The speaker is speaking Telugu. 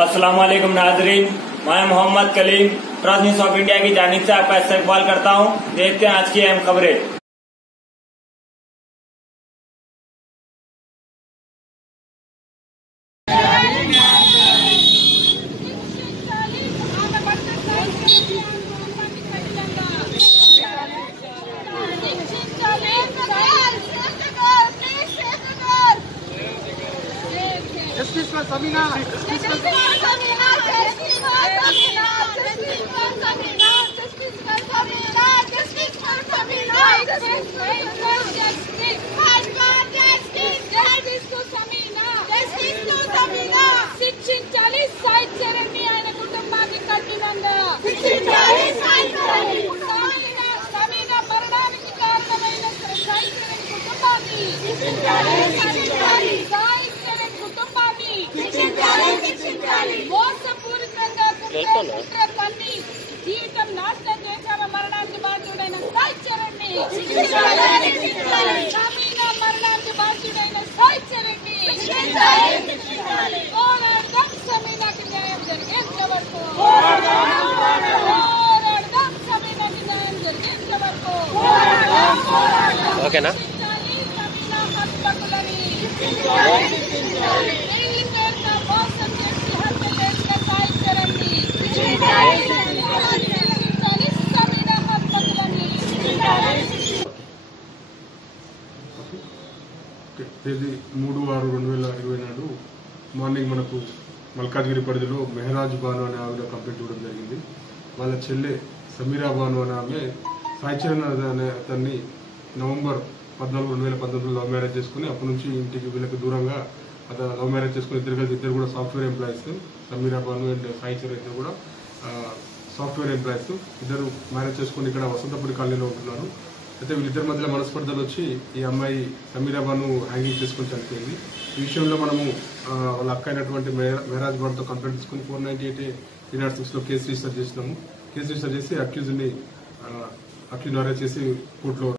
अस्सलाम वालेकुम नाजरीन, मैं Mohammed Kaleem trust news of India की जानिब से आपका इस्तकबाल करता हूं। देखते हैं आज की अहम खबरें। Justice for Samina. Justice for Samina. Justice for Samina. Justice for Samina. Justice for Samina. Justice for Samina. Justice for justice. Justice to Samina. Justice to Samina. శిక్షించాలి సాయి చరణ్ని ఆయన కుటుంబానికి కట్టినంద. శిక్షించాలి సాయి చరణ్ని. సమీనా మరణానికి కారణమైన సాయి చరణ్ కుటుంబాన్ని శిక్షించాలి. సాయి చరణ్ కుటుంబాన్ని శిక్షించాలి. మోసపూరితంగా కుట్ర పన్ని జీవితం నాశనం చేశారు. మరణానికి బాధ్యుడైన సాయి చరణ్ని శిక్షించాలి. సమీనా మరణానికి బాధ్యుడైన సాయి చరణ్ని శిక్షించాలి. పోరాడదాం సమీనాకి న్యాయం జరిగేంత వరకు. పోరాడదాం సమీనాకి న్యాయం జరిగేంత వరకు. ఓకేనా? సమీనా హత్యకులని మోసం చేసి హత్య చేసిన సాయి చరణ్ని సమీనా హత్యకులని తేదీ 3/6/2020 నాడు మార్నింగ్ మనకు మల్కాజ్గిరి పరిధిలో మెహరాజ్ బాను అనే ఆవిడ కంప్లైంట్ ఇవ్వడం జరిగింది. వాళ్ళ చెల్లె సమీరా బాను అనే ఆమె సాయి చరణ్ అనే అతన్ని నవంబర్ 14, 2019 లవ్ మ్యారేజ్ చేసుకుని అప్పటి నుంచి ఇంటికి వీళ్ళకి దూరంగా అతను లవ్ మ్యారేజ్ చేసుకుని ఇద్దరు కూడా software employees. Sameera Banu and Sai Charan ఇద్దరు కూడా సాఫ్ట్వేర్ ఎంప్లాయీస్. ఇద్దరు మ్యారేజ్ చేసుకుని ఇక్కడ వసంతపురి కాలనీలో ఉంటున్నారు. అయితే వీళ్ళిద్దరి మధ్యలో మనస్పర్ధలు వచ్చి ఈ అమ్మాయి సమీరా బాను హ్యాంగింగ్ చేసుకుని చనిపోయింది. ఈ విషయంలో మనము వాళ్ళ అక్క అయినటువంటి మెహరాజ్ బానుతో కంప్లైంట్ తీసుకుని 498A306లో కేసు రిజిస్టర్ చేసినాము. కేసు రిజిస్టర్ చేసి అక్యూజ్ని అరెస్ట్ చేసి కోర్టులో